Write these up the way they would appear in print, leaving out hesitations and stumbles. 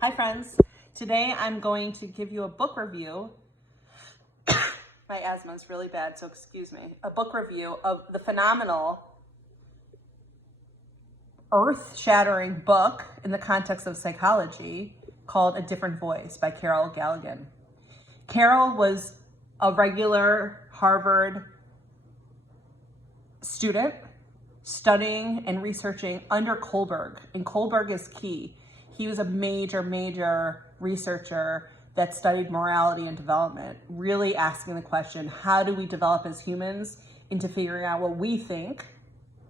Hi friends, today I'm going to give you a book review. My asthma is really bad, so excuse me. A book review of the phenomenal, earth-shattering book in the context of psychology called A Different Voice by Carol Galligan. Carol was a regular Harvard student studying and researching under Kohlberg, and Kohlberg is key. He was a major researcher that studied morality and development, really asking the question, how do we develop as humans into figuring out what we think,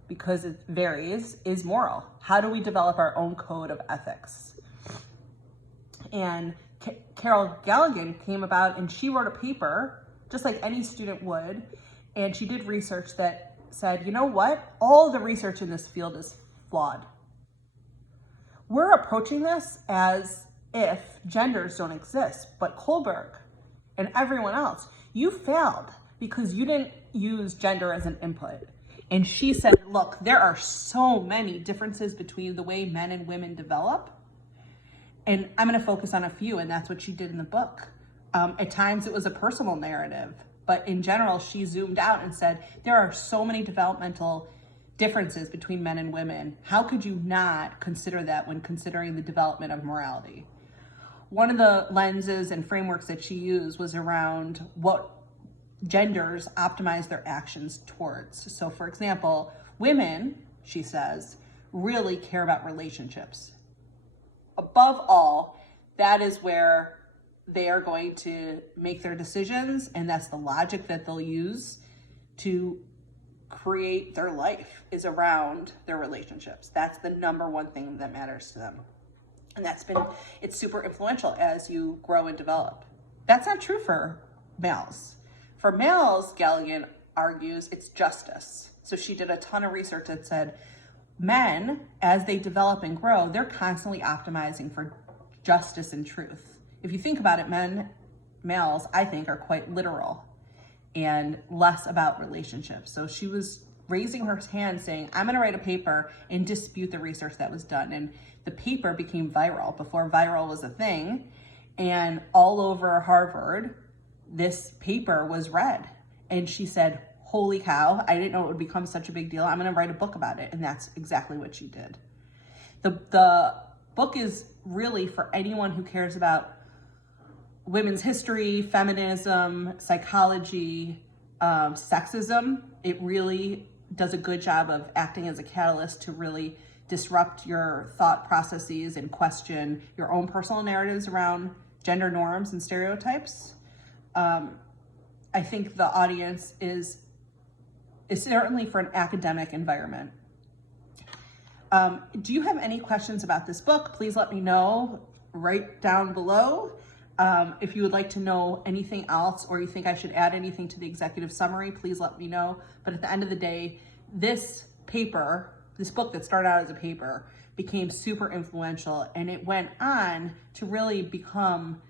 because it varies, is moral? How do we develop our own code of ethics? And Carol Galligan came about and she wrote a paper, just like any student would, and she did research that said, you know what? All the research in this field is flawed. We're approaching this as if genders don't exist, but Kohlberg and everyone else, you failed because you didn't use gender as an input. And she said, look, there are so many differences between the way men and women develop. And I'm going to focus on a few, and that's what she did in the book. At times it was a personal narrative, but in general, she zoomed out and said, there are so many developmental differences between men and women. How could you not consider that when considering the development of morality? One of the lenses and frameworks that she used was around what genders optimize their actions towards. So for example, women, she says, really care about relationships. Above all, that is where they are going to make their decisions, and that's the logic that they'll use to create their life, is around their relationships. That's the number one thing that matters to them. And it's super influential as you grow and develop. That's not true for males. For males, Galligan argues, it's justice. So she did a ton of research that said men, as they develop and grow, they're constantly optimizing for justice and truth. If you think about it, males, I think, are quite literal and less about relationships. So she was raising her hand saying, I'm gonna write a paper and dispute the research that was done. And the paper became viral before viral was a thing. And all over Harvard, this paper was read. And she said, holy cow, I didn't know it would become such a big deal. I'm gonna write a book about it. And that's exactly what she did. The book is really for anyone who cares about women's history, feminism, psychology, sexism. It really does a good job of acting as a catalyst to really disrupt your thought processes and question your own personal narratives around gender norms and stereotypes. I think the audience is certainly for an academic environment. Do you have any questions about this book? Please let me know right down below. If you would like to know anything else, or you think I should add anything to the executive summary, please let me know. But at the end of the day, this book that started out as a paper became super influential, and it went on to really become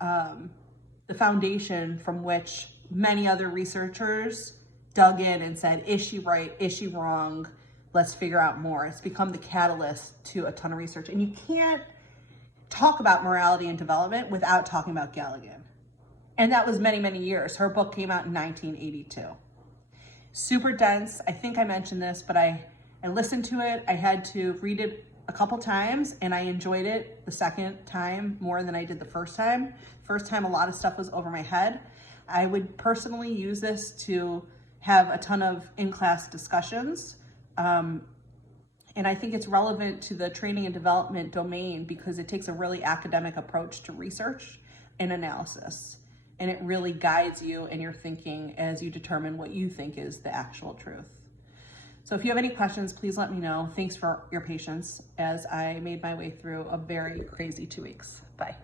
the foundation from which many other researchers dug in and said, is she right? Is she wrong? Let's figure out more. It's become the catalyst to a ton of research. And you can't talk about morality and development without talking about Galligan. And that was many years. Her book came out in 1982. Super dense. I think I mentioned this, but I listened to it. I had to read it a couple times, and I enjoyed it the second time more than I did the first time. First time, a lot of stuff was over my head. I would personally use this to have a ton of in-class discussions. And I think it's relevant to the training and development domain because it takes a really academic approach to research and analysis. And it really guides you in your thinking as you determine what you think is the actual truth. So if you have any questions, please let me know. Thanks for your patience as I made my way through a very crazy 2 weeks. Bye.